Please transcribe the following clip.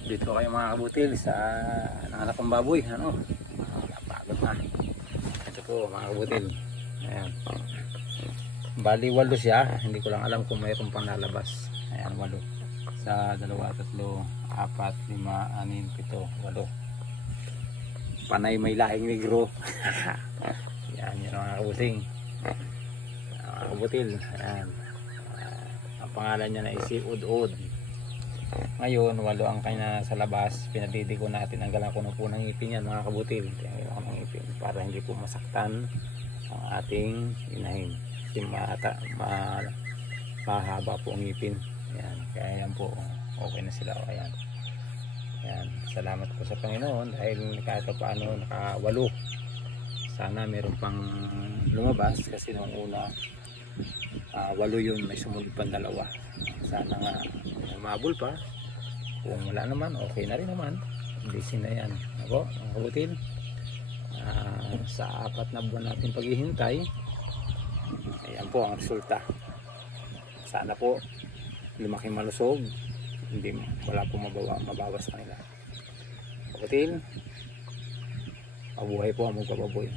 Update ko kayo mga kabutil sa nanganak kong baboy. Ano? Napagod na. Ito po mga kabutil. Ayan. Bali 8 siya. Hindi ko lang alam kung mayroon pang lalabas. Ayan 8. Sa 2, 3, 4, 5, 6, 7, 8. Panay may lahing negro. Yan yun mga kabuting. Mga kabutil. Ayan. Ang pangalan niya na si Ud-Ud. Ngayon 8 ang kanya sa labas. Pinadidi ko natin ang galang kuno po ng ngipin yan mga kabutil. Tingnan ko ng ngipin para hindi po masaktan ang ating inahin. Kasi mahaba po ang ngipin. Ayan. Kaya yan po okay na sila. Ayan. Ayan. Salamat po sa Panginoon dahil kahit paano naka 8. Sana meron pang lumabas kasi nung una 8 yun, may sumunod pang 2. Sana nga mabul pa. Kung wala naman okay na rin naman. Bilisin na yan ako ang kabutil. Sa 4 na buwan natin paghihintay, ayan po ang resulta. Sana po lumaki malusog, hindi wala po mabawas kanila. Kabutil, mabuhay po ang magpapaboy.